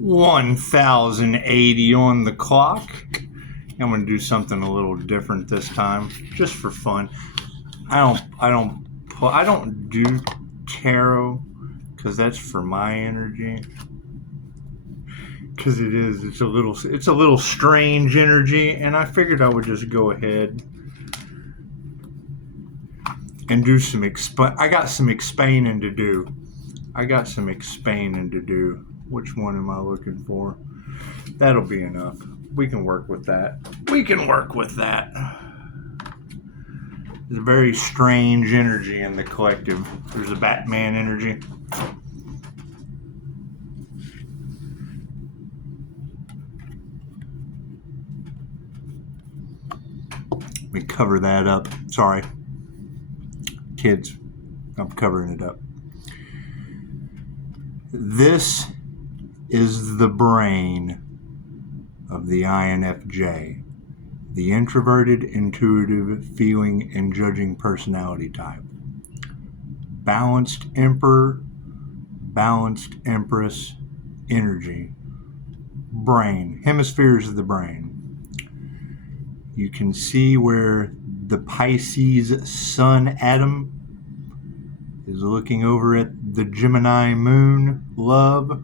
1080 on the clock. I'm going to do something a little different this time, just for fun. I don't do tarot because that's for my energy. Because it's a little strange energy, and I figured I would just go ahead and do some I got some explaining to do. Which one am I looking for? That'll be enough. We can work with that. There's a very strange energy in the collective. There's a Batman energy. Let me cover that up. Sorry. Kids, I'm covering it up. This is the brain of the INFJ, the introverted, intuitive, feeling, and judging personality type. Balanced emperor, balanced empress energy. Brain, hemispheres of the brain. You can see where the Pisces sun atom is looking over at the Gemini moon, love,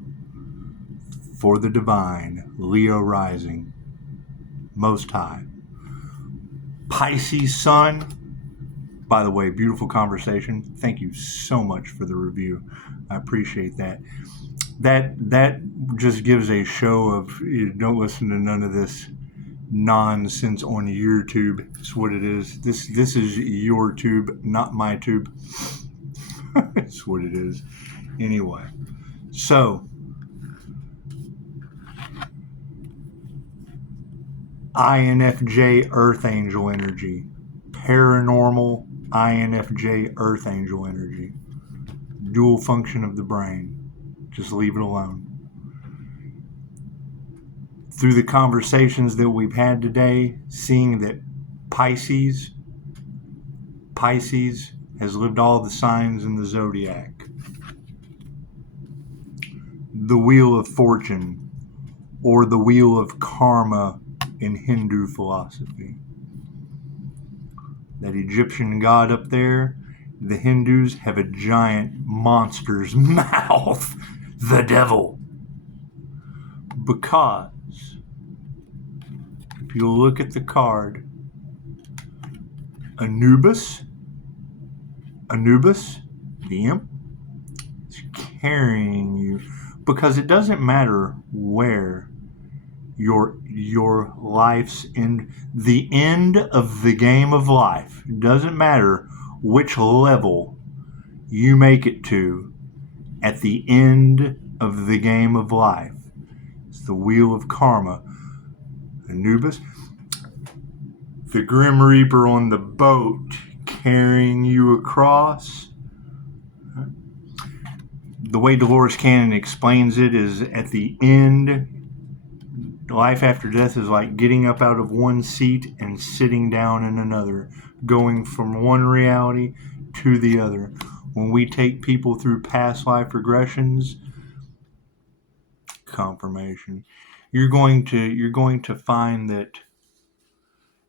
for the divine, Leo rising, most high. Pisces sun, by the way, beautiful conversation. Thank you so much for the review. I appreciate that. That just gives a show of, don't listen to none of this nonsense on YouTube. It's what it is. This is your tube, not my tube. It's what it is. Anyway, so INFJ Earth Angel energy, paranormal INFJ Earth Angel energy, dual function of the brain. Just leave it alone. Through the conversations that we've had today, seeing that Pisces has lived all the signs in the zodiac. The Wheel of Fortune, or the Wheel of Karma in Hindu philosophy. That Egyptian god up there, the Hindus have a giant monster's mouth, the devil. Because if you look at the card, Anubis, the imp, is carrying you, because it doesn't matter where your life's end, the end of the game of life. It doesn't matter which level you make it to at the end of the game of life. It's the Wheel of Karma. Anubis, the Grim Reaper on the boat carrying you across. The way Dolores Cannon explains it is, at the end, life after death is like getting up out of one seat and sitting down in another, going from one reality to the other. When we take people through past life regressions, confirmation, you're going to find that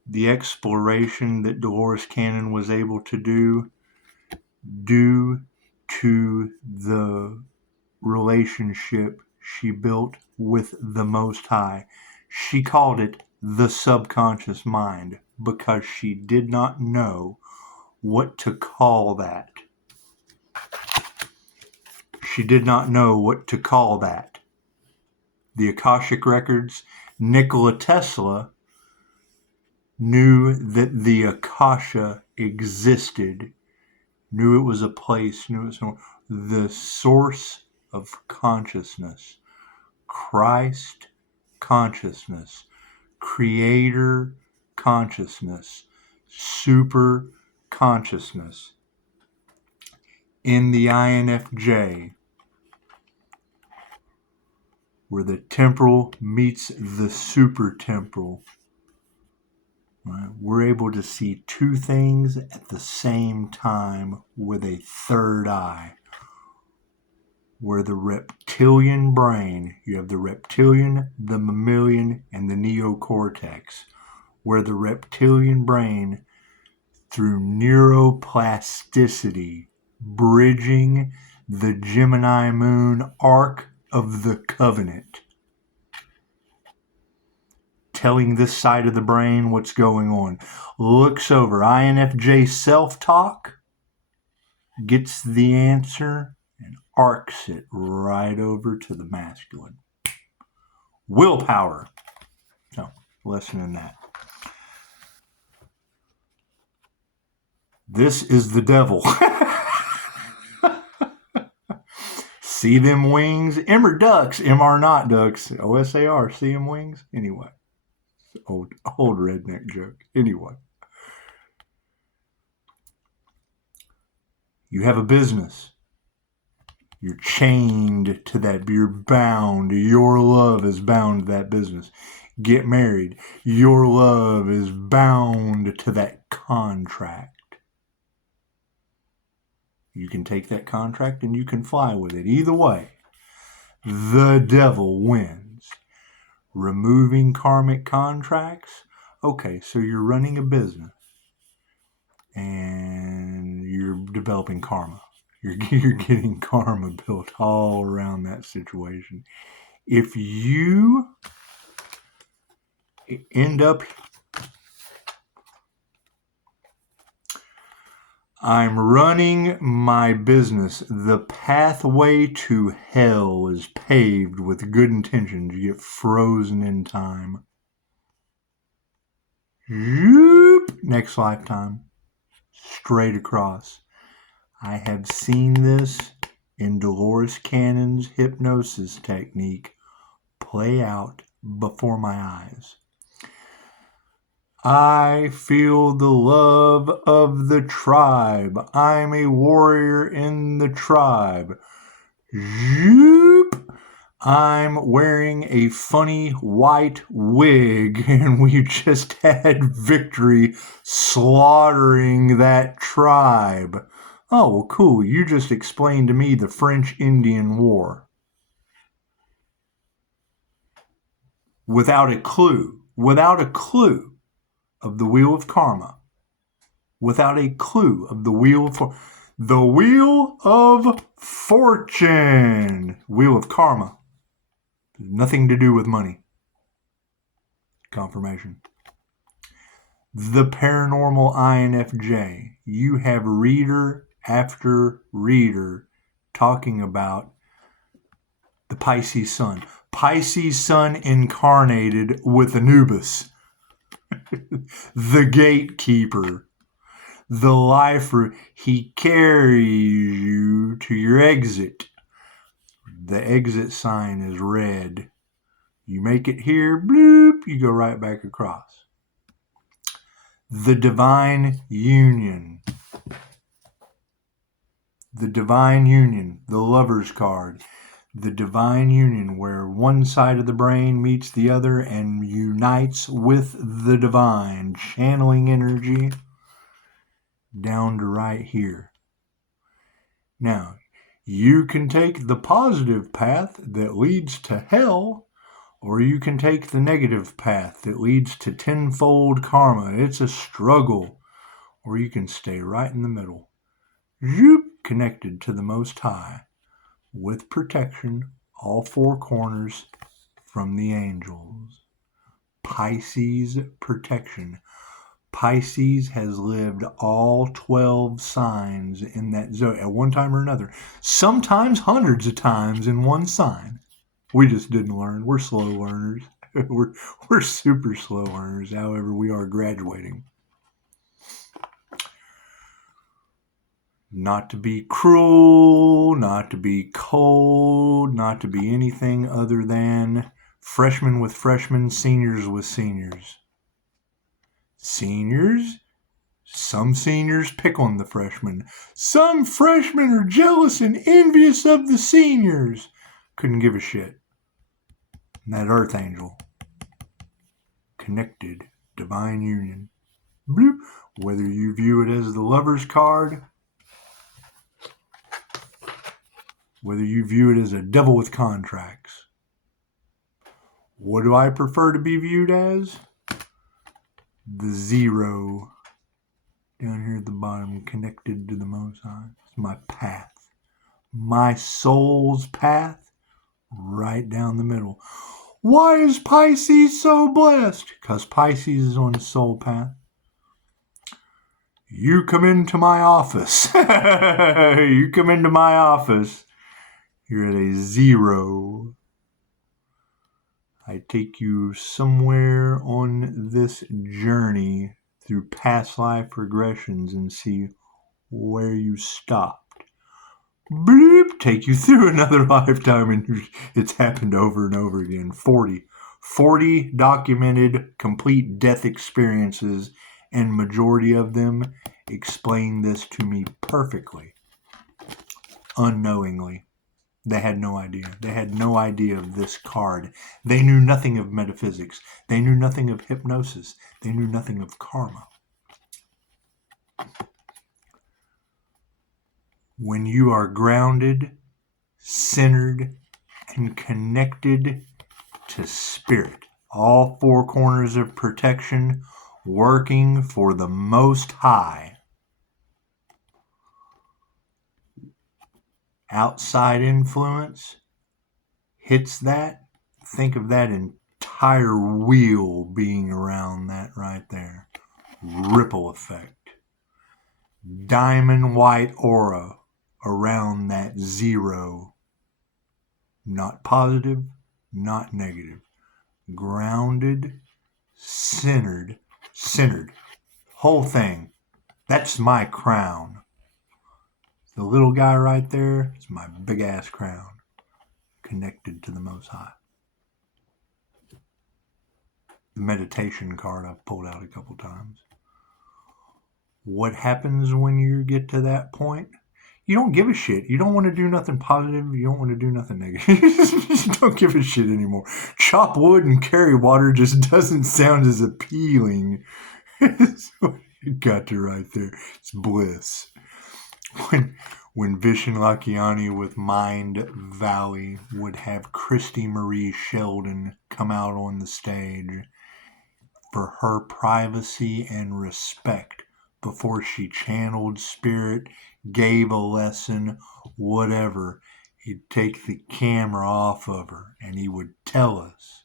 the exploration that Dolores Cannon was able to do, due to the relationship she built with the Most High. She called it the subconscious mind because she did not know what to call that. The Akashic Records, Nikola Tesla knew that the Akasha existed, knew it was a place, knew it was the source of consciousness, Christ consciousness, creator consciousness, super consciousness. In the INFJ, where the temporal meets the super temporal, right, we're able to see two things at the same time with a third eye. where the reptilian brain, you have the reptilian, the mammalian, and the neocortex, where the reptilian brain, through neuroplasticity, bridging the Gemini moon arc of the covenant, telling this side of the brain what's going on, looks over INFJ self-talk, gets the answer, and arcs it right over to the masculine. Willpower. So, lesson in that. This is the devil. See them wings? M are ducks, M are not ducks. OSAR, see them wings? Anyway. Old redneck joke. Anyway. You have a business. You're chained to that. You're bound. Your love is bound to that business. Get married. Your love is bound to that contract. You can take that contract and you can fly with it. Either way, the devil wins. Removing karmic contracts. Okay, so you're running a business and you're developing karma. You're getting karma built all around that situation. If you end up, I'm running my business. The pathway to hell is paved with good intentions. You get frozen in time. Zoop, next lifetime. Straight across. I have seen this in Dolores Cannon's hypnosis technique play out before my eyes. I feel the love of the tribe. I'm a warrior in the tribe. Zoop! I'm wearing a funny white wig, and we just had victory slaughtering that tribe. Oh, well, cool. You just explained to me the French-Indian War. Without a clue of the wheel of karma. Without a clue of the wheel of the wheel of fortune. Wheel of karma. Nothing to do with money. Confirmation. The paranormal INFJ. You have reader after reader talking about the Pisces sun. Pisces sun incarnated with Anubis. The gatekeeper. The lifer. He carries you to your exit. The exit sign is red. You make it here, bloop, you go right back across. The divine union. The divine union, the lover's card. The divine union where one side of the brain meets the other and unites with the divine, channeling energy down to right here. Now, you can take the positive path that leads to hell, or you can take the negative path that leads to tenfold karma. It's a struggle. Or you can stay right in the middle. Zoop, connected to the Most High. With protection, all four corners from the angels. Pisces protection. Pisces has lived all 12 signs in that zodiac at one time or another. Sometimes hundreds of times in one sign. We just didn't learn. We're slow learners. We're super slow learners. However, we are graduating. Not to be cruel, not to be cold, not to be anything other than freshmen with freshmen, seniors with seniors. Seniors, some seniors pick on the freshmen. Some freshmen are jealous and envious of the seniors. Couldn't give a shit. And that earth angel. Connected. Divine union. Bloop. Whether you view it as the lover's card whether you view it as a devil with contracts. What do I prefer to be viewed as? The zero down here at the bottom, connected to the Most High. It's my path. My soul's path, right down the middle. Why is Pisces so blessed? Because Pisces is on his soul path. You come into my office. You come into my office. You're at a zero. I take you somewhere on this journey through past life regressions and see where you stopped. Bloop, take you through another lifetime, and it's happened over and over again. 40 documented complete death experiences, and majority of them explain this to me perfectly, unknowingly. They had no idea. They had no idea of this card. They knew nothing of metaphysics. They knew nothing of hypnosis. They knew nothing of karma. When you are grounded, centered, and connected to spirit, all four corners of protection working for the Most High, outside influence hits that, think of that entire wheel being around that right there. Ripple effect. Diamond white aura around that zero. Not positive, not negative. Grounded, centered. Whole thing. That's my crown. The little guy right there is my big ass crown, connected to the Most High. The meditation card I've pulled out a couple times. What happens when you get to that point? You don't give a shit. You don't want to do nothing positive. You don't want to do nothing negative. You just don't give a shit anymore. Chop wood and carry water just doesn't sound as appealing. It's what you got to right there. It's bliss. When Vishen Lakhiani with Mind Valley would have Christy Marie Sheldon come out on the stage for her privacy and respect before she channeled spirit, gave a lesson, whatever, he'd take the camera off of her and he would tell us,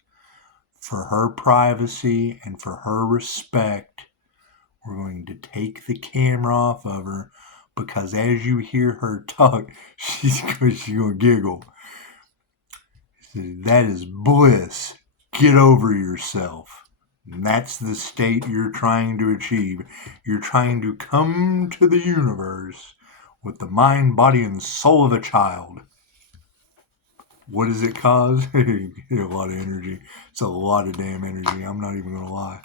for her privacy and for her respect, we're going to take the camera off of her, because as you hear her talk, she's going to giggle. That is bliss. Get over yourself. And that's the state you're trying to achieve. You're trying to come to the universe with the mind, body, and soul of a child. What does it cause? A lot of energy. It's a lot of damn energy. I'm not even going to lie.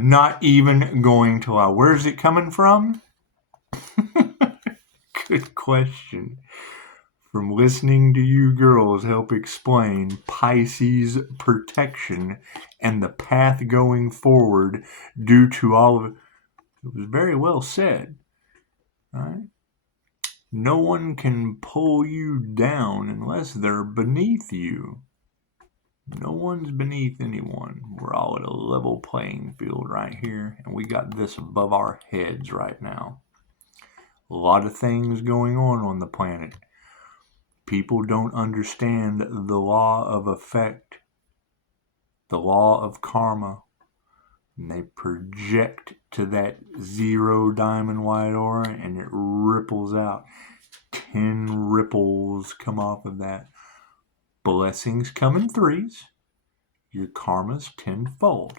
Not even going to lie. Where's it coming from? Good question. From listening to you girls help explain Pisces protection and the path going forward due to all of it. It was very well said. All right? No one can pull you down unless they're beneath you. No one's beneath anyone. We're all at a level playing field right here, and we got this above our heads right now. A lot of things going on the planet. People don't understand the law of effect, the law of karma, and they project to that zero diamond white aura, and it ripples out. 10 ripples come off of that. Blessings come in threes. Your karma's tenfold.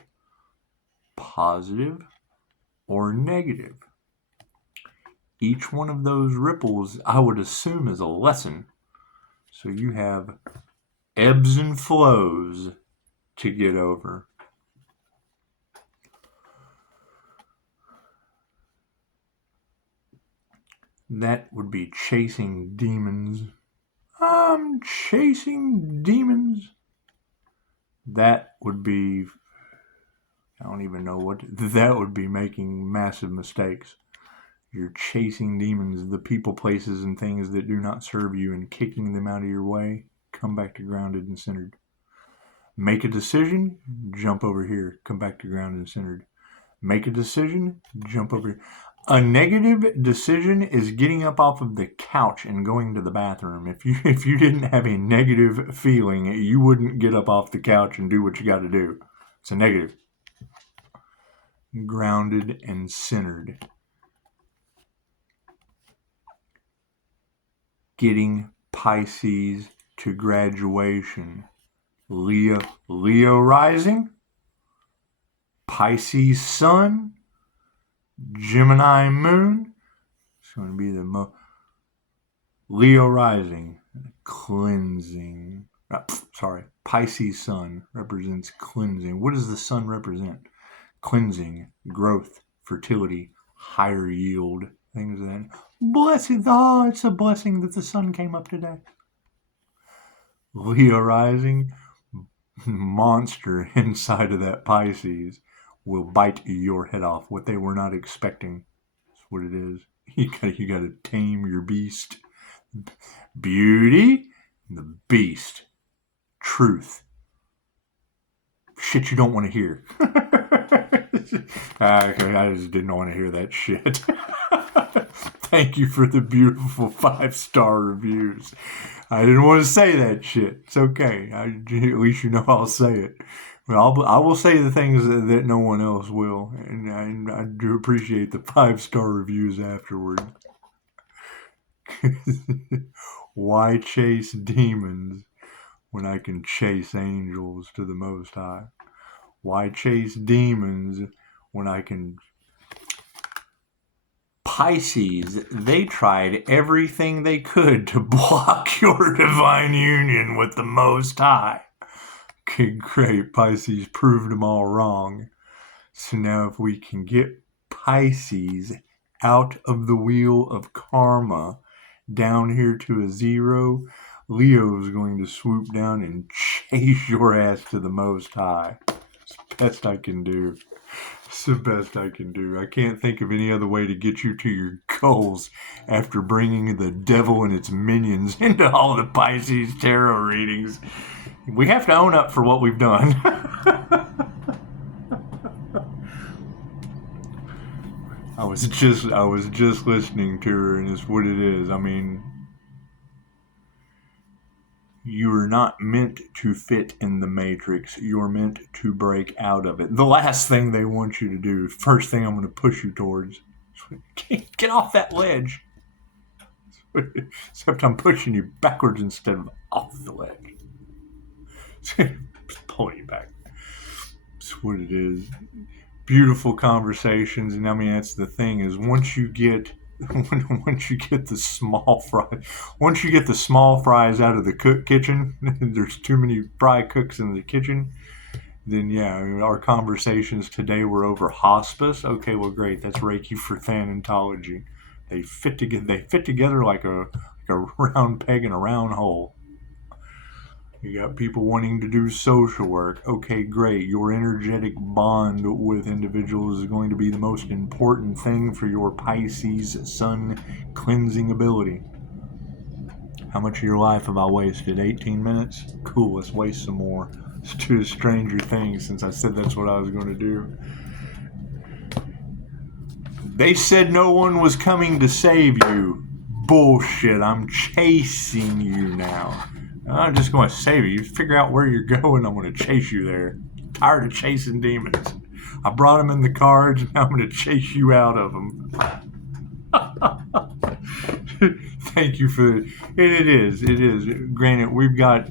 Positive or negative. Each one of those ripples, I would assume, is a lesson. So you have ebbs and flows to get over. That would be chasing demons. I'm chasing demons. That would be, I don't even know what, that would be making massive mistakes. You're chasing demons, the people, places, and things that do not serve you, and kicking them out of your way. Come back to grounded and centered. Make a decision, jump over here. Come back to grounded and centered. Make a decision, jump over here. A negative decision is getting up off of the couch and going to the bathroom. If you didn't have a negative feeling, you wouldn't get up off the couch and do what you got to do. It's a negative. Grounded and centered. Getting Pisces to graduation. Leo rising, Pisces sun, Gemini moon. It's going to be the Leo rising, cleansing. Pisces sun represents cleansing. What does the sun represent? Cleansing, growth, fertility, higher yield, things like that. Blessings. Oh, it's a blessing that the sun came up today. Leo rising, monster inside of that Pisces will bite your head off. What they were not expecting. That's what it is. You got to tame your beast. Beauty, the beast. Truth. Shit you don't want to hear. I just didn't want to hear that shit. Thank you for the beautiful 5-star reviews. I didn't want to say that shit. It's okay. At least you know I'll say it. Well, I will say the things that no one else will. And I do appreciate the 5-star reviews afterward. Why chase demons when I can chase angels to the Most High? Why chase demons when I can... Pisces, they tried everything they could to block your divine union with the Most High. Okay, great. Pisces proved them all wrong. So now if we can get Pisces out of the wheel of karma, down here to a 0, Leo is going to swoop down and chase your ass to the Most High. It's the best I can do. It's the best I can do. I can't think of any other way to get you to your goals after bringing the devil and its minions into all the Pisces tarot readings. We have to own up for what we've done. I was just listening to her, and it's what it is. I mean, you're not meant to fit in the matrix. You're meant to break out of it. The last thing they want you to do, first thing I'm going to push you towards, get off that ledge. Except I'm pushing you backwards instead of off the ledge. Pulling you back. That's what it is. Beautiful conversations, and I mean that's the thing is once you get the small fries out of the kitchen, there's too many fry cooks in the kitchen, then yeah, our conversations today were over hospice. Okay, well great, that's Reiki for Thanatology. They fit together like a round peg in a round hole. You got people wanting to do social work. Okay, great. Your energetic bond with individuals is going to be the most important thing for your Pisces sun cleansing ability. How much of your life have I wasted? 18 minutes? Cool, let's waste some more. Let's do Stranger Things since I said that's what I was going to do. They said no one was coming to save you. Bullshit, I'm chasing you now. I'm just going to save you. You figure out where you're going, I'm going to chase you there. I'm tired of chasing demons. I brought them in the cards, now I'm going to chase you out of them. Thank you for it. It is. Granted, we've got,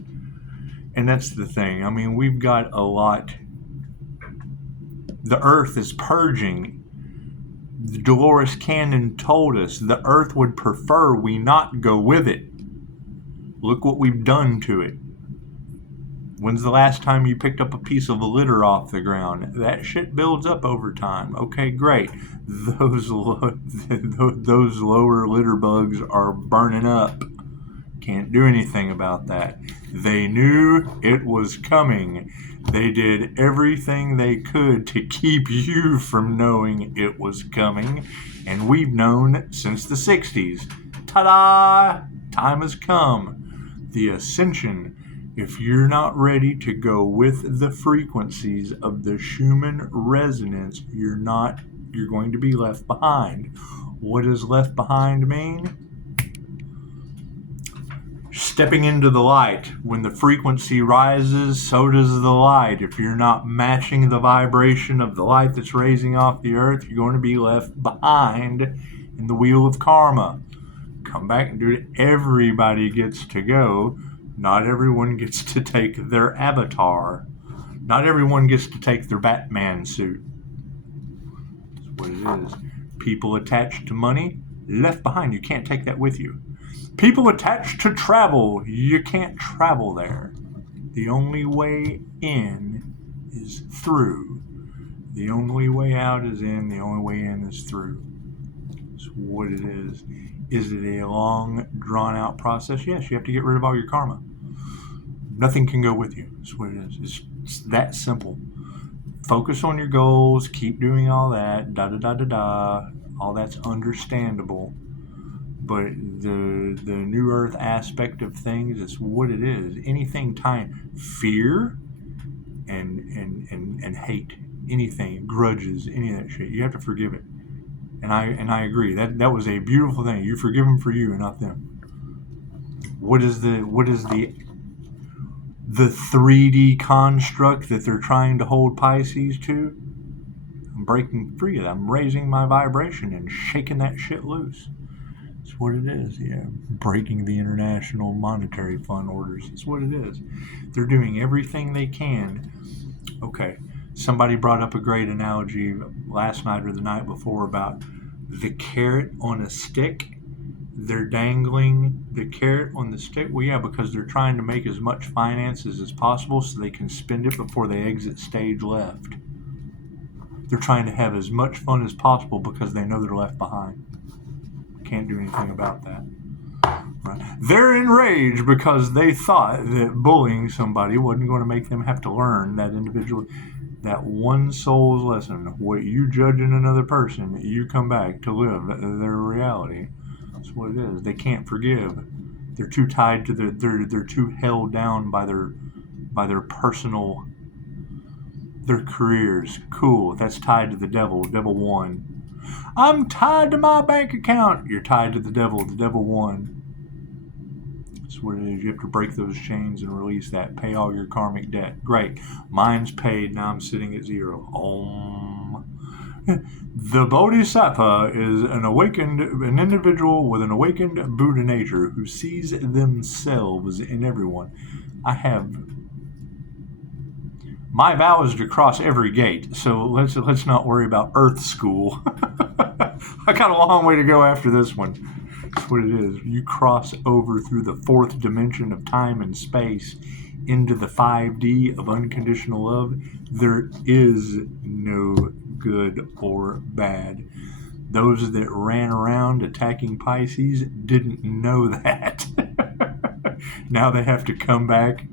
and that's the thing. I mean, we've got a lot. The earth is purging. Dolores Cannon told us the earth would prefer we not go with it. Look what we've done to it. When's the last time you picked up a piece of litter off the ground? That shit builds up over time. Okay, great. Those lower litter bugs are burning up. Can't do anything about that. They knew it was coming. They did everything they could to keep you from knowing it was coming, and we've known since the 60s. Ta-da! Time has come. The ascension. If you're not ready to go with the frequencies of the Schumann resonance, you're going to be left behind. What does left behind mean? Stepping into the light. When the frequency rises, so does the light. If you're not matching the vibration of the light that's raising off the earth, you're going to be left behind in the wheel of karma. Come back and do it. Everybody gets to go. Not everyone gets to take their avatar. Not everyone gets to take their Batman suit. That's what it is. People attached to money, left behind. You can't take that with you. People attached to travel, you can't travel there. The only way in is through. The only way out is in. The only way in is through. That's what it is. Is it a long, drawn-out process? Yes, you have to get rid of all your karma. Nothing can go with you. That's what it is. It's that simple. Focus on your goals. Keep doing all that. Da-da-da-da-da. All that's understandable. But the New Earth aspect of things is what it is. Anything time, fear and hate, anything, grudges, any of that shit, you have to forgive it. And I agree. That was a beautiful thing. You forgive them for you and not them. What is the 3D construct that they're trying to hold Pisces to? I'm breaking free of that. I'm raising my vibration and shaking that shit loose. That's what it is, yeah. Breaking the International Monetary Fund orders. That's what it is. They're doing everything they can. Okay, somebody brought up a great analogy last night or the night before about the carrot on a stick. They're dangling the carrot on the stick. Well, yeah, because they're trying to make as much finances as possible so they can spend it before they exit stage left. They're trying to have as much fun as possible because they know they're left behind. Can't do anything about that. Right. They're enraged because they thought that bullying somebody wasn't going to make them have to learn that that one soul's lesson. What you judge in another person, you come back to live their reality. That's what it is. They can't forgive. They're too tied to they're too held down by their personal, their careers. Cool. That's tied to the devil. Devil won. I'm tied to my bank account. You're tied to the devil. The devil won. That's what it is. You have to break those chains and release that. Pay all your karmic debt. Great. Mine's paid. Now I'm sitting at zero. The Bodhisattva is an individual with an awakened Buddha nature who sees themselves in everyone. My vow is to cross every gate, so let's not worry about Earth School. I got a long way to go after this one. That's what it is. You cross over through the fourth dimension of time and space into the 5D of unconditional love. There is no good or bad. Those that ran around attacking Pisces didn't know that. Now they have to come back.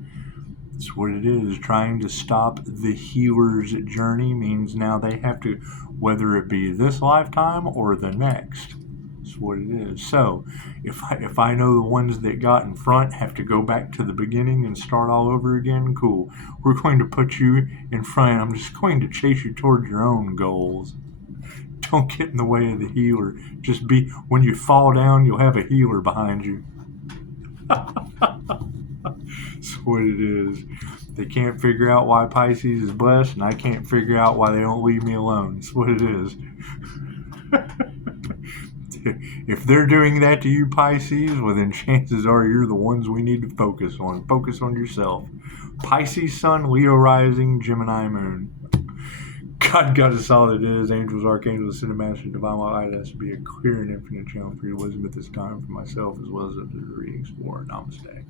That's what it is. Trying to stop the healer's journey means now they have to, whether it be this lifetime or the next. That's what it is. So, if I know the ones that got in front have to go back to the beginning and start all over again, cool. We're going to put you in front. I'm just going to chase you towards your own goals. Don't get in the way of the healer. Just be, when you fall down, you'll have a healer behind you. That's what it is. They can't figure out why Pisces is blessed, and I can't figure out why they don't leave me alone. That's what it is. If they're doing that to you, Pisces, well, then chances are you're the ones we need to focus on. Focus on yourself. Pisces Sun, Leo Rising, Gemini Moon. God got us all it is. Angels, Archangels, Cinemaster, Divine Light has to be a clear and infinite channel for your wisdom at this time for myself as well as the readings for Namaste.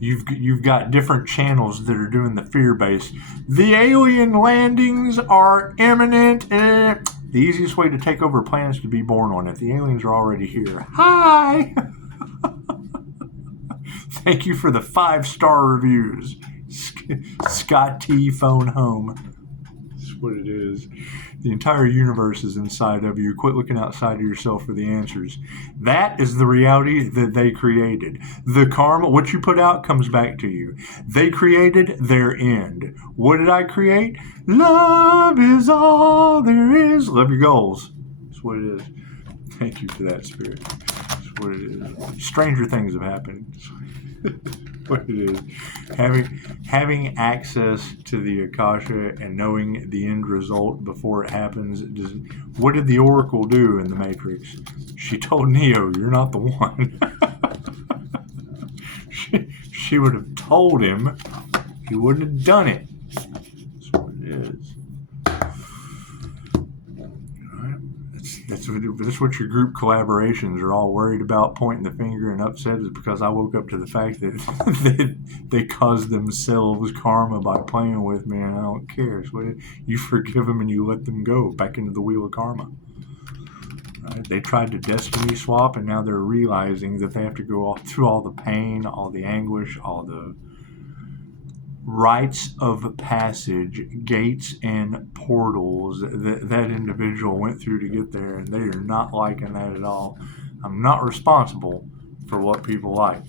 You've got different channels that are doing the fear base. The alien landings are imminent. The easiest way to take over a planet is to be born on it. The aliens are already here. Hi! Thank you for the 5-star reviews. Scott T. Phone home. That's what it is. The entire universe is inside of you. Quit looking outside of yourself for the answers. That is the reality that they created. The karma, what you put out comes back to you. They created their end. What did I create? Love is all there is. Love your goals. That's what it is. Thank you for that, Spirit. That's what it is. Stranger things have happened. What it is. Having access to the Akasha and knowing the end result before it happens. What did the Oracle do in the Matrix? She told Neo, "You're not the one." she would have told him. He wouldn't have done it. That's what it is. That's what your group collaborations are all worried about, pointing the finger and upset, is because I woke up to the fact that they caused themselves karma by playing with me, and I don't care. So you forgive them and you let them go back into the wheel of karma. Right? They tried to destiny swap, and now they're realizing that they have to go through all the pain, all the anguish, all the rites of passage, gates and portals that individual went through to get there, and they are not liking that at all. I'm not responsible for what people like.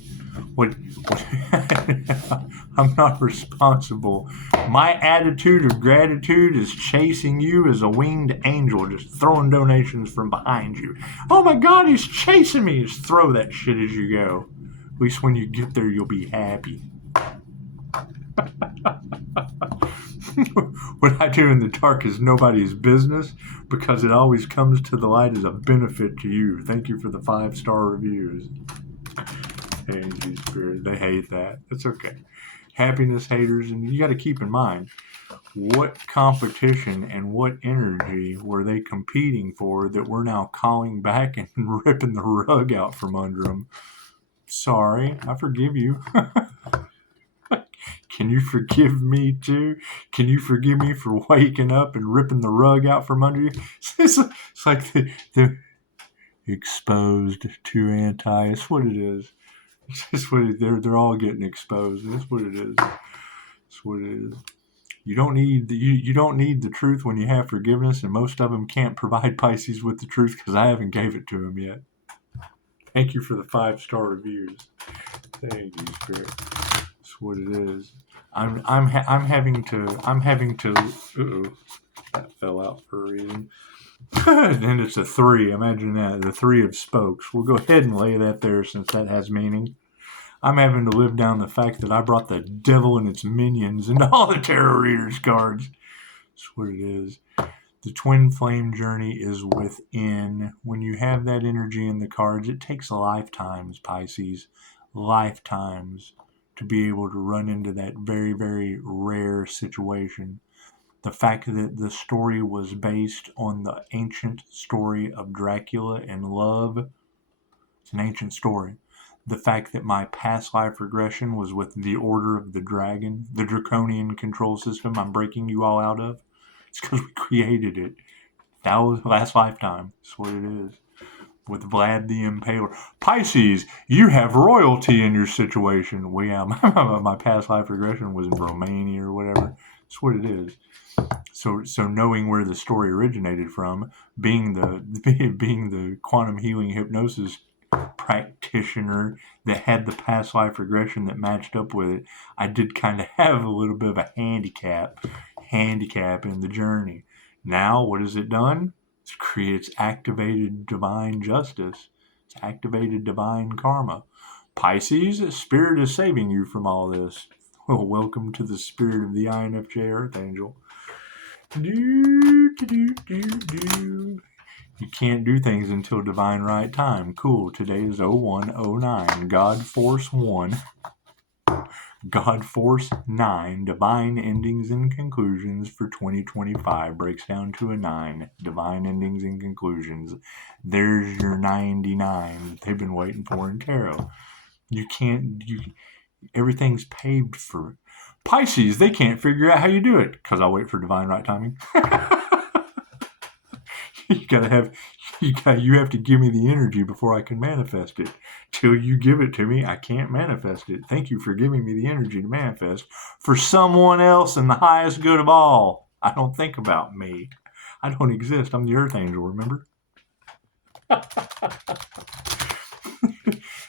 I'm not responsible. My attitude of gratitude is chasing you as a winged angel, just throwing donations from behind you. Oh my God, he's chasing me. Just throw that shit as you go. At least when you get there, you'll be happy. What I do in the dark is nobody's business, because it always comes to the light as a benefit to you. Thank you for the 5-star reviews. Thank you, Spirit. They hate that. That's okay. Happiness haters, and you got to keep in mind, what competition and what energy were they competing for that we're now calling back and ripping the rug out from under them? Sorry, I forgive you. Can you forgive me too? Can you forgive me for waking up and ripping the rug out from under you? It's like the exposed to anti. It's what it is. It's just what they're all getting exposed. That's what it is. That's what it is. You don't need the truth when you have forgiveness, and most of them can't provide Pisces with the truth because I haven't gave it to them yet. Thank you for the 5-star reviews. Thank you, Spirit. That's what it is. I'm having to. That fell out for a reason. And it's a 3. Imagine that. The 3 of spokes. We'll go ahead and lay that there since that has meaning. I'm having to live down the fact that I brought the devil and its minions into all the tarot readers cards. That's what it is. The twin flame journey is within. When you have that energy in the cards, it takes lifetimes, Pisces. Lifetimes to be able to run into that very, very rare situation. The fact that the story was based on the ancient story of Dracula and love, it's an ancient story. The fact that my past life regression was with the Order of the Dragon, the draconian control system I'm breaking you all out of, it's because we created it. That was last lifetime. That's what it is. With Vlad the Impaler. Pisces, you have royalty in your situation. Well, yeah, my past life regression was in Romania or whatever. That's what it is. So knowing where the story originated from, being the quantum healing hypnosis practitioner that had the past life regression that matched up with it, I did kind of have a little bit of a handicap in the journey. Now, what has it done? It's activated divine justice. It's activated divine karma. Pisces, Spirit is saving you from all this. Well, welcome to the spirit of the INFJ Earth Angel. You can't do things until divine right time. Cool. Today is 0109. God Force 1. God Force 9, Divine Endings and Conclusions for 2025 breaks down to a 9. Divine Endings and Conclusions. There's your 99 that they've been waiting for in tarot. Everything's paved for Pisces. They can't figure out how you do it because I wait for divine right timing. you have to give me the energy before I can manifest it. Till you give it to me, I can't manifest it. Thank you for giving me the energy to manifest for someone else and the highest good of all. I don't think about me. I don't exist. I'm the Earth Angel, remember?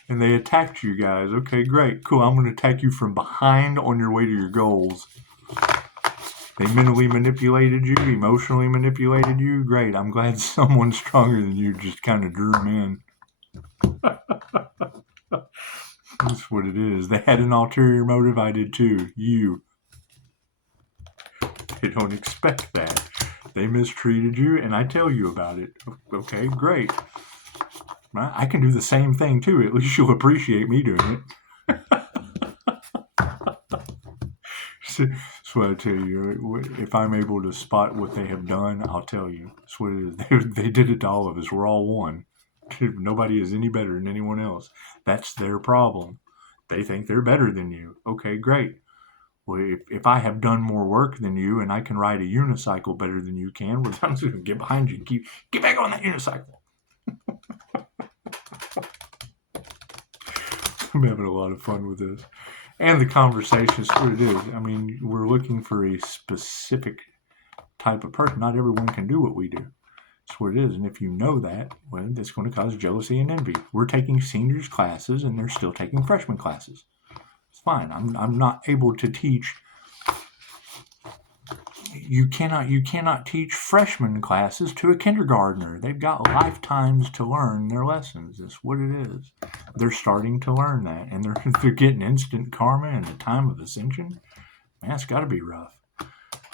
And they attacked you guys. Okay, great. Cool. I'm going to attack you from behind on your way to your goals. They mentally manipulated you, emotionally manipulated you. Great. I'm glad someone stronger than you just kind of drew them in. That's what it is. They had an ulterior motive. I did too. You. They don't expect that. They mistreated you, and I tell you about it. Okay, great. I can do the same thing too. At least you'll appreciate me doing it. That's what I tell you. If I'm able to spot what they have done, I'll tell you. That's what it is. They did it to all of us. We're all one. Nobody is any better than anyone else. That's their problem. They think they're better than you. Okay, great. Well, if I have done more work than you and I can ride a unicycle better than you can, well, I'm just going to get behind you and get back on that unicycle. I'm having a lot of fun with this. And the conversation is what it is. I mean, we're looking for a specific type of person. Not everyone can do what we do. That's what it is. And if you know that, well, that's going to cause jealousy and envy. We're taking seniors classes and they're still taking freshman classes. It's fine. I'm not able to teach. You cannot teach freshman classes to a kindergartner. They've got lifetimes to learn their lessons. That's what it is. They're starting to learn that, and they're getting instant karma in the time of ascension. Man, it's got to be rough.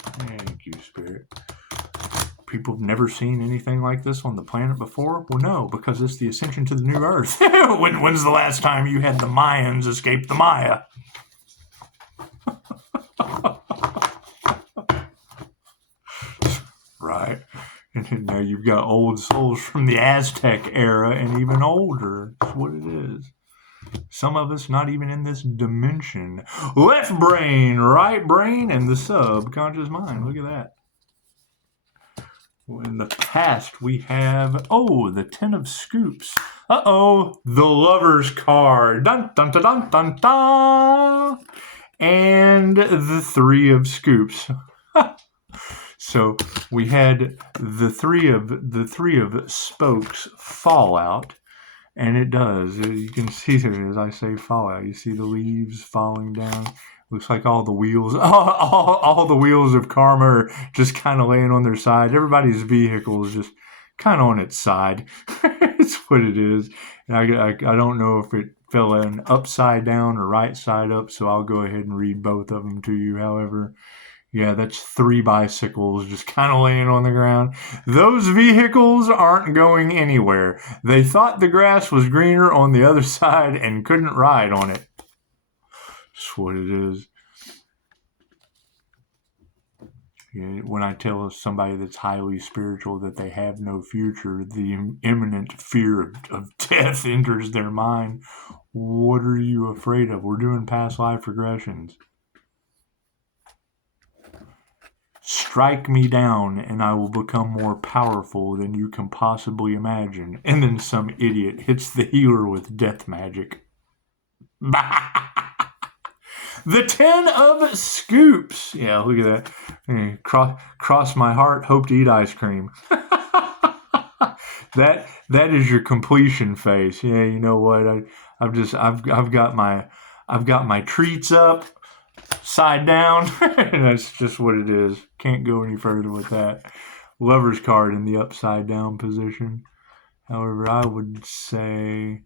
Thank you, Spirit. People have never seen anything like this on the planet before? Well, no, because it's the ascension to the new Earth. When's the last time you had the Mayans escape the Maya? Right. And now you've got old souls from the Aztec era and even older. That's what it is. Some of us not even in this dimension. Left brain, right brain, and the subconscious mind. Look at that. In the past, we have, the 10 of scoops. The lover's card. Dun, dun, dun, dun, dun, dun. And the 3 of scoops. So we had the three of spokes fall out, and it does. You can see there as I say fall out. You see the leaves falling down. Looks like all the wheels, all the wheels of karma are just kind of laying on their side. Everybody's vehicle is just kind of on its side. It's what it is. And I don't know if it fell in upside down or right side up, so I'll go ahead and read both of them to you. However, yeah, that's 3 bicycles just kind of laying on the ground. Those vehicles aren't going anywhere. They thought the grass was greener on the other side and couldn't ride on it. That's what it is. Yeah, when I tell somebody that's highly spiritual that they have no future, the imminent fear of death enters their mind. What are you afraid of? We're doing past life regressions. Strike me down and I will become more powerful than you can possibly imagine. And then some idiot hits the healer with death magic. The 10 of scoops. Yeah, look at that. Cross my heart, hope to eat ice cream. That is your completion face. Yeah, you know what? I've got my treats up, side down. And that's just what it is. Can't go any further with that. Lover's card in the upside down position. However, I would say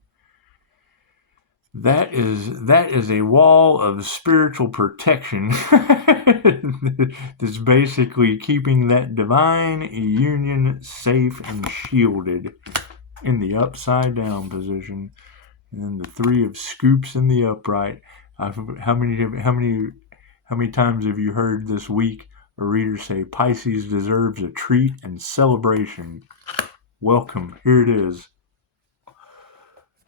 that is a wall of spiritual protection that's basically keeping that divine union safe and shielded in the upside down position. And then the 3 of scoops in the upright. How many times have you heard this week a reader say Pisces deserves a treat and celebration? Welcome. Here it is.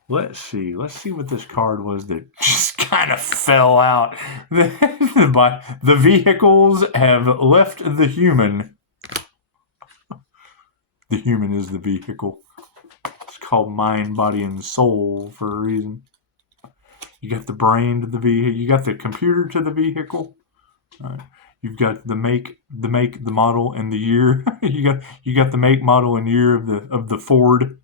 Let's see what this card was that just kind of fell out. The vehicles have left the human. The human is the vehicle. It's called mind, body, and soul for a reason. You got the brain to the vehicle. You got the computer to the vehicle. You've got the make, the model, and the year. you got the make, model, and year of the Ford.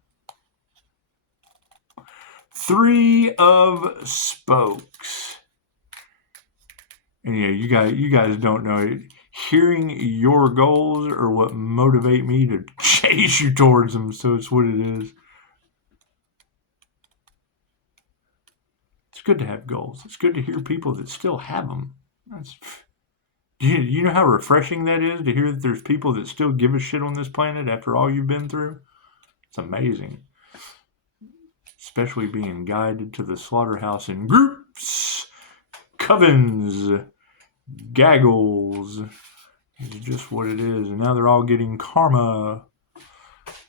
3 of spokes. And yeah, you guys don't know it. Hearing your goals are what motivate me to chase you towards them. So it's what it is. It's good to have goals. It's good to hear people that still have them. You know how refreshing that is to hear that there's people that still give a shit on this planet after all you've been through? It's amazing. Especially being guided to the slaughterhouse in groups, covens, gaggles. It's just what it is. And now they're all getting karma.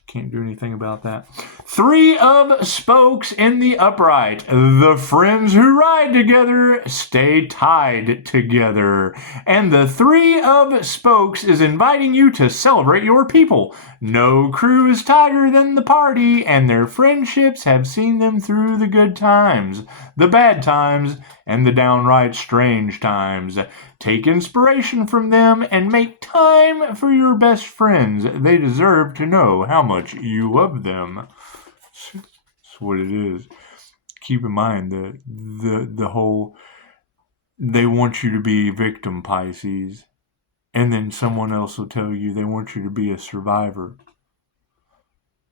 Can't do anything about that. 3 of spokes in the upright. The friends who ride together stay tied together. And the 3 of spokes is inviting you to celebrate your people. No crew is tighter than the party, and their friendships have seen them through the good times, the bad times, and the downright strange times. Take inspiration from them and make time for your best friends. They deserve to know how much you love them. That's what it is. Keep in mind that the whole, they want you to be victim, Pisces. And then someone else will tell you they want you to be a survivor.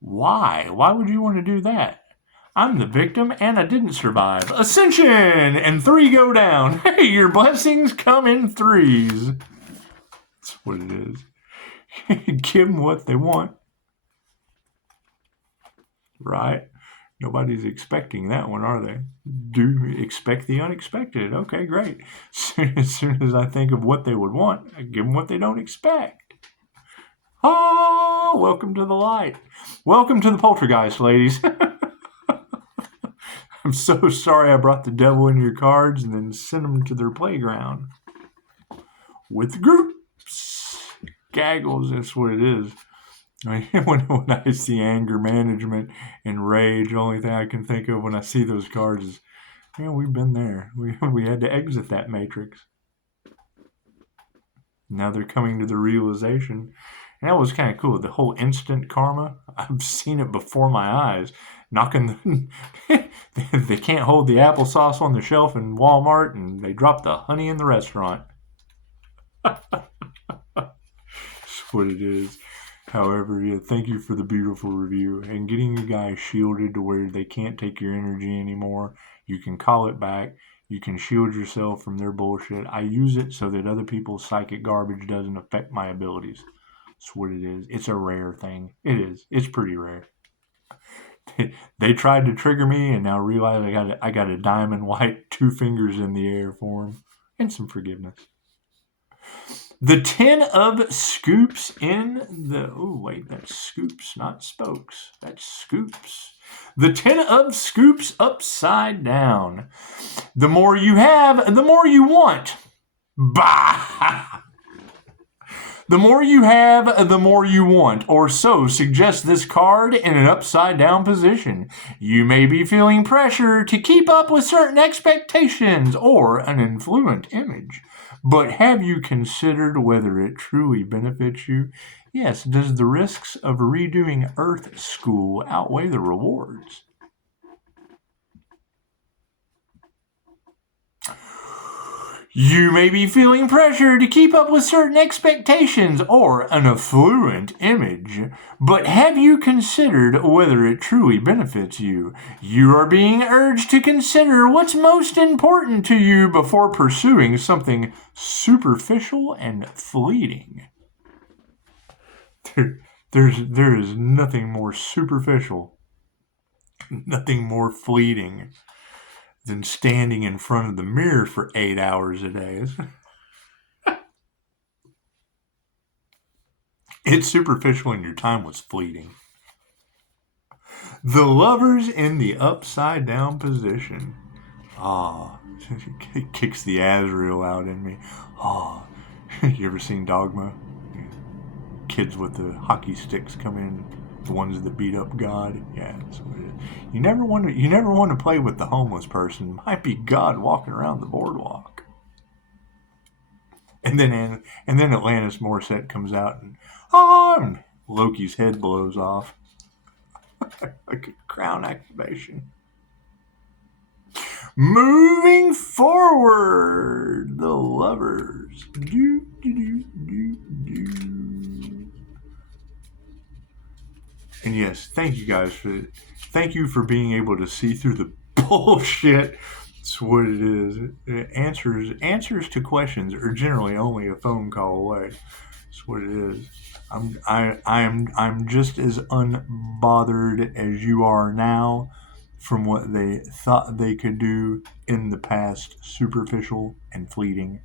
Why? Why would you want to do that? I'm the victim and I didn't survive. Ascension! And 3 go down. Hey, your blessings come in 3s. That's what it is. Give them what they want. Right? Nobody's expecting that one, are they? Do expect the unexpected. Okay, great. As soon as I think of what they would want, I give them what they don't expect. Oh, welcome to the light. Welcome to the poltergeist, ladies. I'm so sorry I brought the devil in your cards and then sent them to their playground. With groups. Gaggles, that's what it is. I mean, when I see anger management and rage, the only thing I can think of when I see those cards is, we've been there. We had to exit that matrix. Now they're coming to the realization. And that was kind of cool. The whole instant karma, I've seen it before my eyes. Knocking they can't hold the applesauce on the shelf in Walmart, and they drop the honey in the restaurant. That's what it is. However, yeah, thank you for the beautiful review and getting you guys shielded to where they can't take your energy anymore. You can call it back. You can shield yourself from their bullshit. I use it so that other people's psychic garbage doesn't affect my abilities. That's what it is. It's a rare thing. It is. It's pretty rare. They tried to trigger me and now realize I got a diamond white 2 fingers in the air for them and some forgiveness. The 10 of scoops in the... Oh, wait, that's scoops, not spokes. That's scoops. The 10 of scoops upside down. The more you have, the more you want. Bah! The more you have, the more you want, or so suggests this card in an upside down position. You may be feeling pressure to keep up with certain expectations or an influent image. But have you considered whether it truly benefits you? Yes, does the risks of redoing Earth School outweigh the rewards? You may be feeling pressure to keep up with certain expectations or an affluent image, but have you considered whether it truly benefits you? You are being urged to consider what's most important to you before pursuing something superficial and fleeting. There is nothing more superficial, nothing more fleeting than standing in front of the mirror for 8 hours a day. It's superficial and your time was fleeting. The lovers in the upside down position. It kicks the Azrael out in me. You ever seen Dogma? kids with the hockey sticks come in, the ones that beat up God. Yeah, that's what it is. You never want to play with the homeless person. It might be God walking around the boardwalk. And then Alanis Morissette comes out and Loki's head blows off. Like a crown activation. Moving forward, the lovers. And yes, thank you for being able to see through the bullshit. That's what it is. Answers to questions are generally only a phone call away. That's what it is. I'm just as unbothered as you are now from what they thought they could do in the past, superficial and fleeting.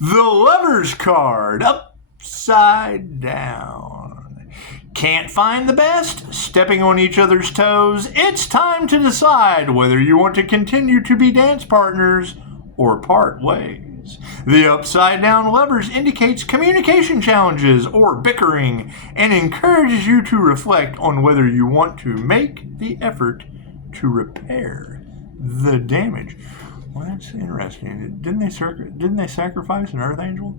The Lover's card, upside down. Can't find the best? Stepping on each other's toes? It's time to decide whether you want to continue to be dance partners or part ways. The upside down lovers indicates communication challenges or bickering and encourages you to reflect on whether you want to make the effort to repair the damage. Well, that's interesting. Didn't they sacrifice an earth angel?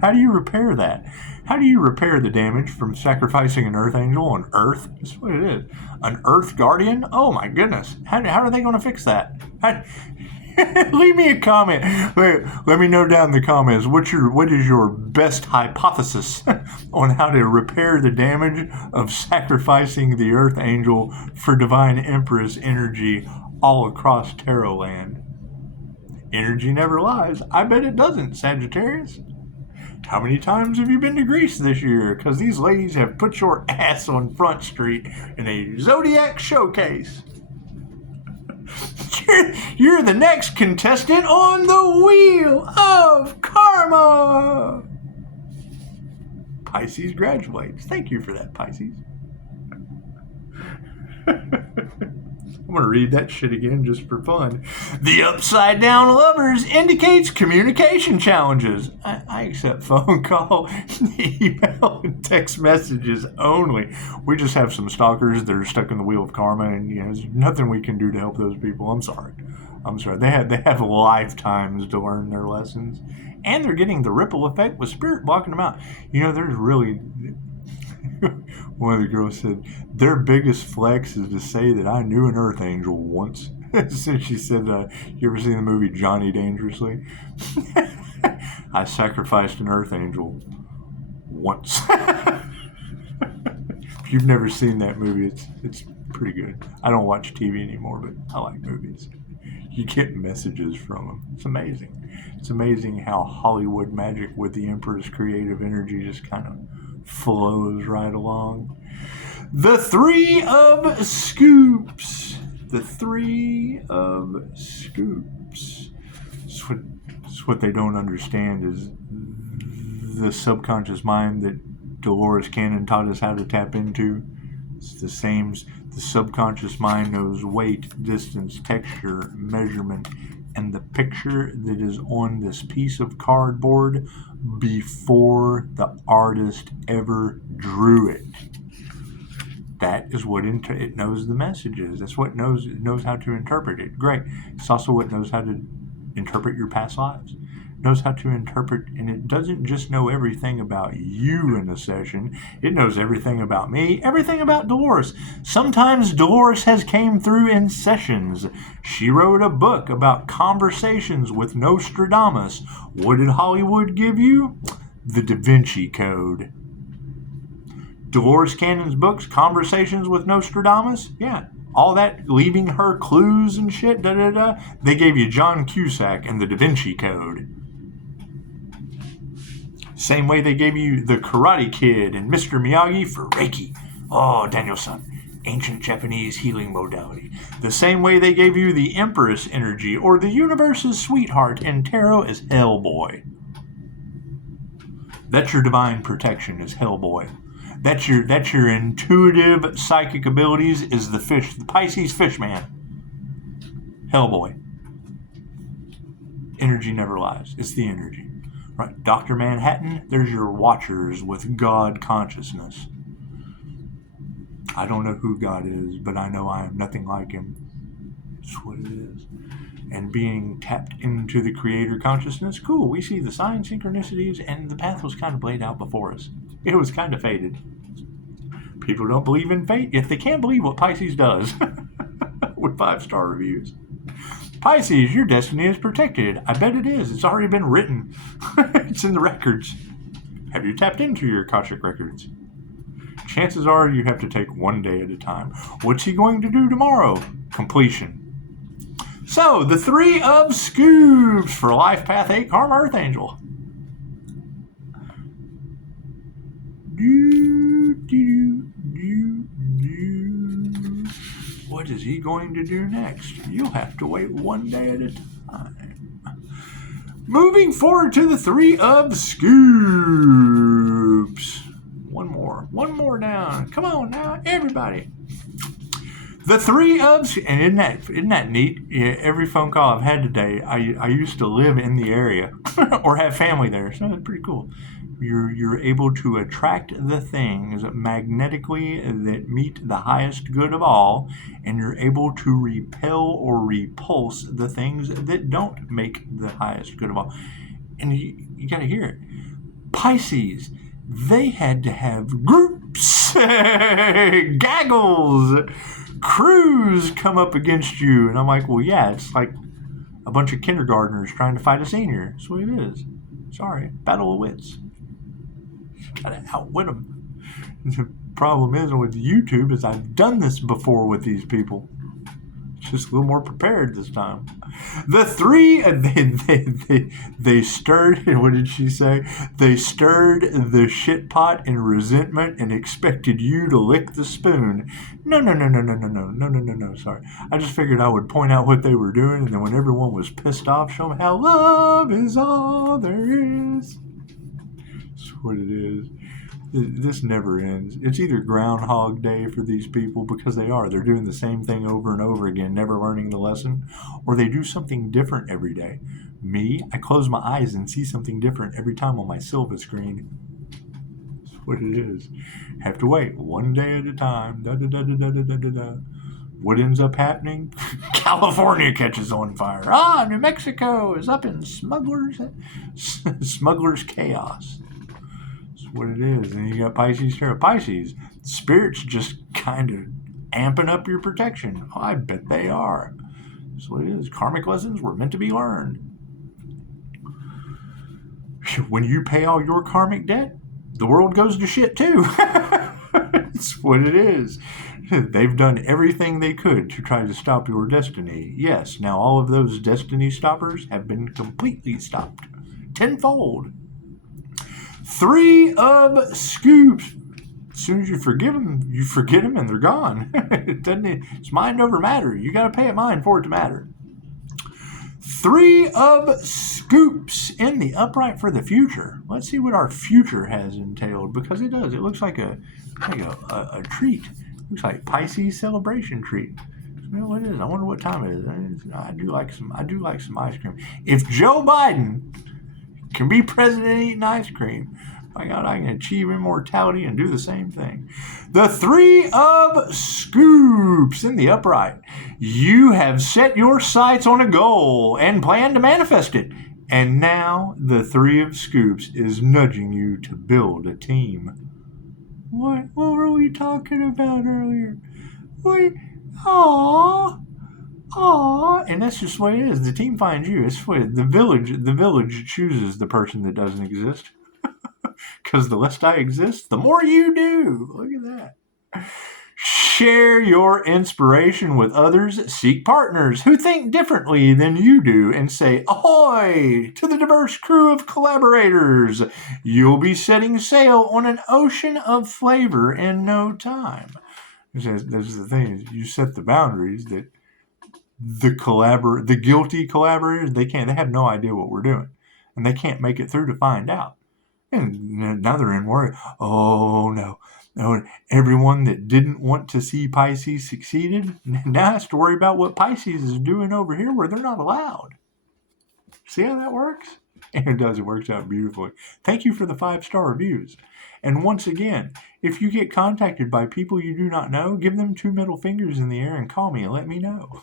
How do you repair that? How do you repair the damage from sacrificing an earth angel on Earth? That's what it is. An Earth guardian? Oh my goodness. How are they going to fix that? Leave me a comment. Let me know down in the comments what is your best hypothesis on how to repair the damage of sacrificing the Earth Angel for Divine Empress energy all across Tarot land. Energy never lies. I bet it doesn't, Sagittarius. How many times have you been to Greece this year? Because these ladies have put your ass on Front Street in a zodiac showcase. You're the next contestant on the Wheel of Karma. Pisces graduates. Thank you for that, Pisces. I'm going to read that shit again just for fun. The upside down lovers indicates communication challenges. I accept phone call, email, and text messages only. We just have some stalkers that are stuck in the wheel of karma, and there's nothing we can do to help those people. I'm sorry. They have lifetimes to learn their lessons, and they're getting the ripple effect with spirit blocking them out. There's really... One of the girls said, their biggest flex is to say that I knew an earth angel once. Since she said, you ever seen the movie Johnny Dangerously? I sacrificed an earth angel once. If you've never seen that movie, it's pretty good. I don't watch TV anymore, but I like movies. You get messages from them. It's amazing. It's amazing how Hollywood magic with the Emperor's creative energy just kind of flows right along. The Three of Scoops. The Three of Scoops. It's what they don't understand is the subconscious mind that Dolores Cannon taught us how to tap into. It's the same. The subconscious mind knows weight, distance, texture, measurement, and the picture that is on this piece of cardboard before the artist ever drew it. That is what it knows the messages. That's what it knows how to interpret it. Great. It's also what knows how to interpret your past lives. It knows how to interpret, and it doesn't just know everything about you in a session. It knows everything about me, everything about Dolores. Sometimes Dolores has came through in sessions. She wrote a book about conversations with Nostradamus. What did Hollywood give you? The Da Vinci Code. Dolores Cannon's books, Conversations with Nostradamus, yeah, all that, leaving her clues and shit, they gave you John Cusack and the Da Vinci Code. Same way they gave you the Karate Kid and Mr. Miyagi for Reiki. Oh, Daniel-san, ancient Japanese healing modality. The same way they gave you the Empress energy or the universe's sweetheart in tarot as Hellboy. That's your divine protection is Hellboy. That's your intuitive psychic abilities is the Pisces fish man. Hellboy. Energy never lies. It's the energy. Right, Dr. Manhattan, there's your watchers with God consciousness. I don't know who God is, but I know I am nothing like him. That's what it is. And being tapped into the creator consciousness, cool, we see the signs, synchronicities, and the path was kind of laid out before us. It was kind of fated. People don't believe in fate, yet they can't believe what Pisces does. With 5-star reviews. Pisces, your destiny is protected. I bet it is. It's already been written. It's in the records. Have you tapped into your Akashic Records? Chances are you have to take one day at a time. What's he going to do tomorrow? Completion. So, the 3 of Scoops for Life Path 8 Karma Earth Angel. What is he going to do next? You'll have to wait one day at a time. Moving forward to the 3 of Scoops. One more down. Come on now, everybody. The 3 of, and isn't that neat? Yeah, every phone call I've had today, I used to live in the area or have family there, so it's pretty cool. You're able to attract the things magnetically that meet the highest good of all, and you're able to repel or repulse the things that don't make the highest good of all. And you got to hear it. Pisces, they had to have groups, gaggles, crews come up against you. And I'm like, well, yeah, it's like a bunch of kindergartners trying to fight a senior. That's what it is. Sorry, battle of wits. Gotta outwit them. The problem is with YouTube is I've done this before with these people. Just a little more prepared this time. The 3, they stirred, what did she say? They stirred the shit pot in resentment and expected you to lick the spoon. No, sorry. I just figured I would point out what they were doing, and then when everyone was pissed off, show them how love is all there is. That's what it is. This never ends. It's either Groundhog Day for these people, because they're doing the same thing over and over again, never learning the lesson, or they do something different every day. Me, I close my eyes and see something different every time on my silver screen. That's what it is. Have to wait one day at a time. What ends up happening? California catches on fire. New Mexico is up in smugglers chaos. What it is. And you got Pisces here. Pisces, spirits just kind of amping up your protection. Oh, I bet they are. That's what it is. Karmic lessons were meant to be learned. When you pay all your karmic debt, the world goes to shit too. That's what it is. They've done everything they could to try to stop your destiny. Yes, now all of those destiny stoppers have been completely stopped. Tenfold. 3 of Scoops. As soon as you forget them and they're gone. It's mind over matter. You got to pay it mind for it to matter. 3 of Scoops in the upright for the future. Let's see what our future has entailed, because it does. It looks like a treat. It looks like Pisces celebration treat. You know what it is? I wonder what time it is. I do like some ice cream. If Joe Biden can be president eating ice cream, my God, I can achieve immortality and do the same thing. The 3 of Scoops in the upright. You have set your sights on a goal and plan to manifest it. And now the 3 of Scoops is nudging you to build a team. What were we talking about earlier? And that's just what it is. The team finds you. It's what the village chooses the person that doesn't exist. Because the less I exist, the more you do. Look at that. Share your inspiration with others. Seek partners who think differently than you do and say ahoy to the diverse crew of collaborators. You'll be setting sail on an ocean of flavor in no time. That's the thing. Is you set the boundaries that the guilty collaborators, they have no idea what we're doing, and they can't make it through to find out. And now they're in worry. Oh no, everyone that didn't want to see Pisces succeeded now has to worry about what Pisces is doing over here where they're not allowed. See how that works? And it does. It works out beautifully. Thank you for the 5-star reviews. And once again, if you get contacted by people you do not know, give them 2 middle fingers in the air and call me and let me know.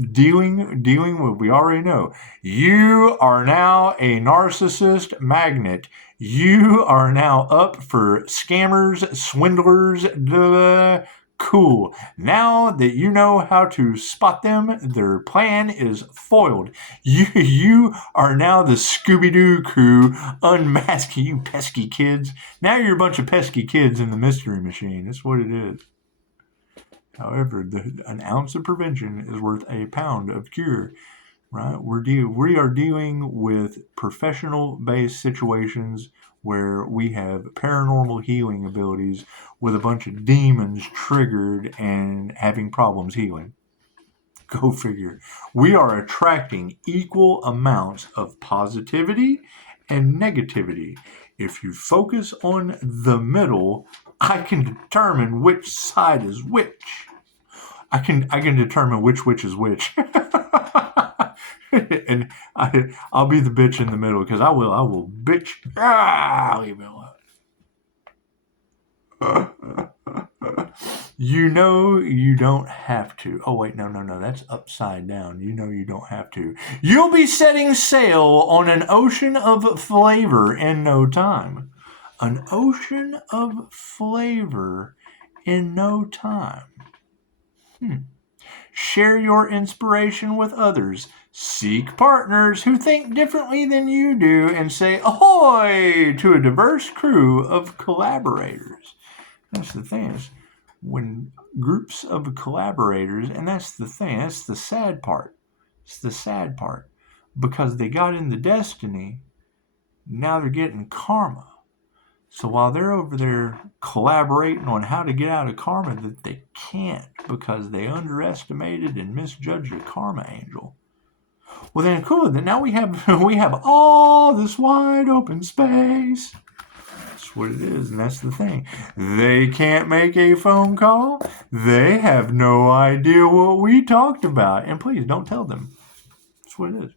Dealing with, we already know, you are now a narcissist magnet. You are now up for scammers, swindlers. Cool. Now that you know how to spot them, their plan is foiled. You are now the Scooby-Doo crew unmasking you pesky kids. Now you're a bunch of pesky kids in the mystery machine. That's what it is. However, an ounce of prevention is worth a pound of cure, right? We are dealing with professional-based situations where we have paranormal healing abilities with a bunch of demons triggered and having problems healing. Go figure. We are attracting equal amounts of positivity and negativity. If you focus on the middle, I can determine which side is which. I can determine which is which. And I'll be the bitch in the middle because I will bitch. Leave me alone. You know you don't have to. Oh, wait, no. That's upside down. You know you don't have to. You'll be setting sail on an ocean of flavor in no time. An ocean of flavor in no time. Share your inspiration with others. Seek partners who think differently than you do and say ahoy to a diverse crew of collaborators. That's the thing. Is when groups of collaborators, and that's the thing, that's the sad part. It's the sad part. Because they got into destiny, now they're getting karma. So while they're over there collaborating on how to get out of karma, that they can't because they underestimated and misjudged a karma angel. Well, then cool. Then now we have all this wide open space. That's what it is, and that's the thing. They can't make a phone call. They have no idea what we talked about. And please don't tell them. That's what it is.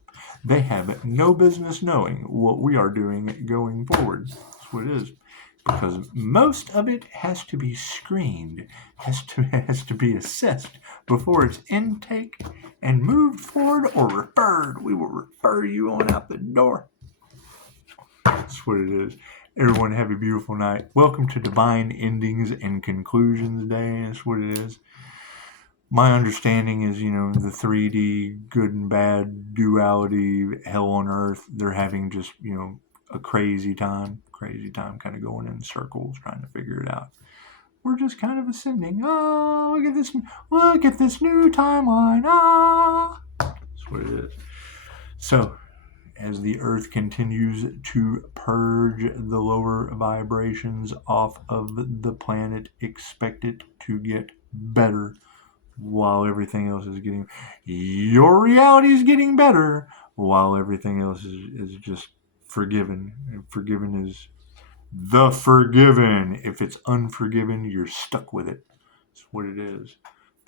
They have no business knowing what we are doing going forward. That's what it is. Because most of it has to be screened, has to be assessed before it's intake and moved forward or referred. We will refer you on out the door. That's what it is. Everyone have a beautiful night. Welcome to Divine Endings and Conclusions Day. That's what it is. My understanding is, the 3D good and bad duality, hell on earth, they're having just, a crazy time kind of going in circles trying to figure it out. We're just kind of ascending. Oh, look at this new timeline. That's what it is. So as the earth continues to purge the lower vibrations off of the planet, expect it to get better while everything else is getting, your reality is getting better while everything else is just forgiven. And forgiven is the forgiven. If it's unforgiven, you're stuck with it. That's what it is.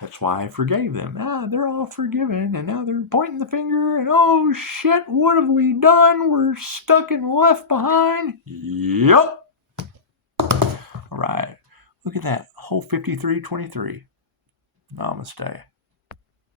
That's why I forgave them. They're all forgiven, and now they're pointing the finger, and oh shit, what have we done? We're stuck and left behind. Yup. All right. Look at that. Whole 53-23. Namaste.